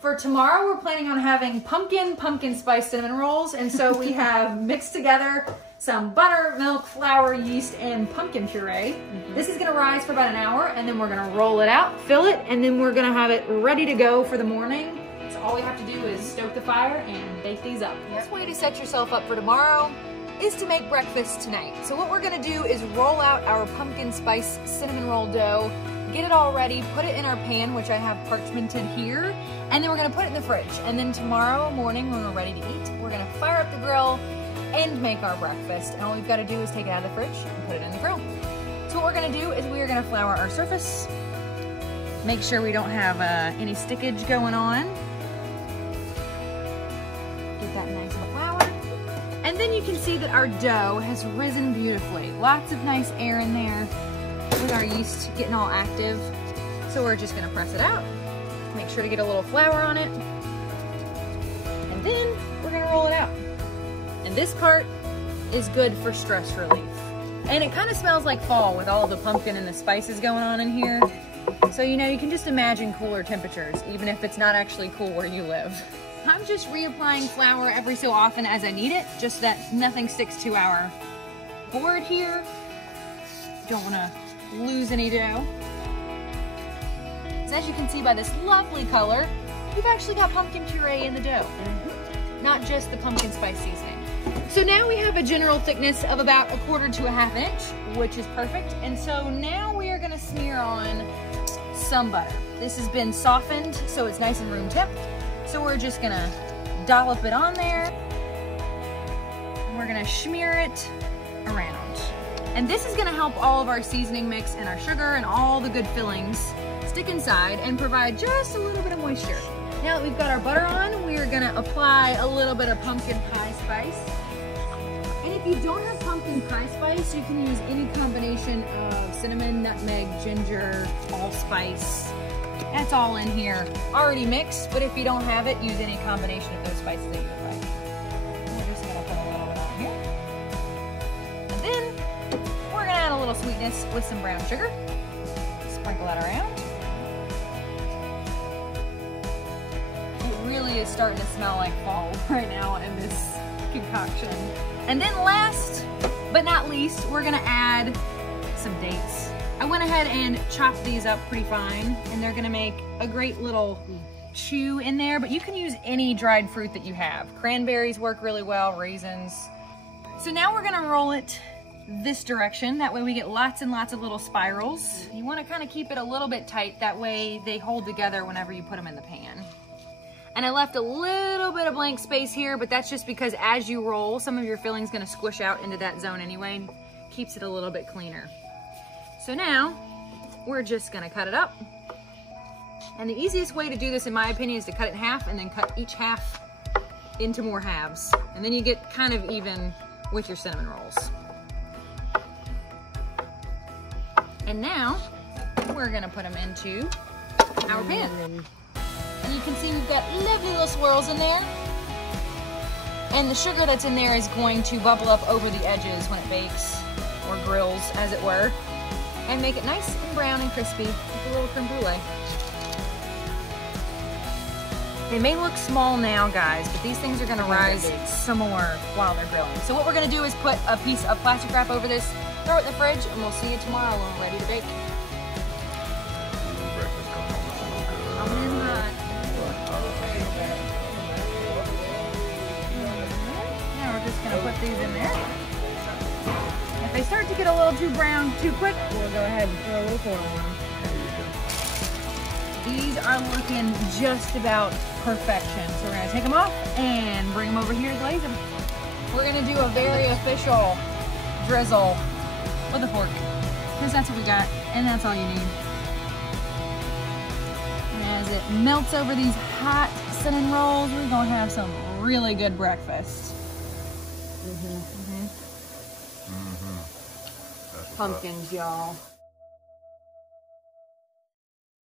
For tomorrow, we're planning on having pumpkin spice cinnamon rolls. And so we have mixed together some butter, milk, flour, yeast, and pumpkin puree. This is gonna rise for about an hour, and then we're gonna roll it out, fill it, and then we're gonna have it ready to go for the morning. So all we have to do is stoke the fire and bake these up. The best way to set yourself up for tomorrow is to make breakfast tonight. So what we're gonna do is roll out our pumpkin spice cinnamon roll dough, get it all ready, put it in our pan, which I have parchmented here, and then we're gonna put it in the fridge. And then tomorrow morning when we're ready to eat, we're gonna fire up the grill and make our breakfast. And all we've gotta do is take it out of the fridge and put it in the grill. So what we're gonna do is we are gonna flour our surface, make sure we don't have any stickage going on. Get that nice and floured. And then you can see that our dough has risen beautifully. Lots of nice air in there with our yeast getting all active. So we're just gonna press it out. Make sure to get a little flour on it. And then we're gonna roll it out. And this part is good for stress relief. And it kind of smells like fall with all the pumpkin and the spices going on in here. So you know, you can just imagine cooler temperatures, even if it's not actually cool where you live. I'm just reapplying flour every so often as I need it, just that nothing sticks to our board here. Don't wanna lose any dough. So as you can see by this lovely color, we've actually got pumpkin puree in the dough, not just the pumpkin spice seasoning. So now we have a general thickness of about 1/4 to 1/2 inch, which is perfect. And so now we are gonna smear on some butter. This has been softened, so it's nice and room temp. So we're just gonna dollop it on there. And we're gonna smear it around. And this is gonna help all of our seasoning mix and our sugar and all the good fillings stick inside and provide just a little bit of moisture. Now that we've got our butter on, we are gonna apply a little bit of pumpkin pie spice. And if you don't have pumpkin pie spice, you can use any combination of cinnamon, nutmeg, ginger, allspice. That's all in here, already mixed, but if you don't have it, use any combination of those spices that you would like. We're just gonna put a little bit on here. And then we're gonna add a little sweetness with some brown sugar. Sprinkle that around. It really is starting to smell like fall right now in this concoction. And then last but not least, we're gonna add some dates. I went ahead and chopped these up pretty fine, and they're gonna make a great little chew in there, but you can use any dried fruit that you have. Cranberries work really well, raisins. So now we're gonna roll it this direction. That way we get lots and lots of little spirals. You wanna kinda keep it a little bit tight, that way they hold together whenever you put them in the pan. And I left a little bit of blank space here, but that's just because as you roll, some of your filling's gonna squish out into that zone anyway. Keeps it a little bit cleaner. So now, we're just gonna cut it up. And the easiest way to do this, in my opinion, is to cut it in half and then cut each half into more halves. And then you get kind of even with your cinnamon rolls. And now, we're gonna put them into our pan. And you can see we've got lovely little swirls in there. And the sugar that's in there is going to bubble up over the edges when it bakes, or grills, as it were, and make it nice and brown and crispy with a little creme brulee. They may look small now, guys, but these things are gonna rise some more while they're grilling. So what we're gonna do is put a piece of plastic wrap over this, throw it in the fridge, and we'll see you tomorrow when we're ready to bake. Now we're just gonna put these in there. If they start to get a little too brown too quick, we'll go ahead and throw a little foil on them. These are looking just about perfection. So we're gonna take them off and bring them over here to glaze them. We're gonna do a very official drizzle with a fork, because that's what we got, and that's all you need. And as it melts over these hot cinnamon rolls, we're gonna have some really good breakfast. Pumpkins, y'all.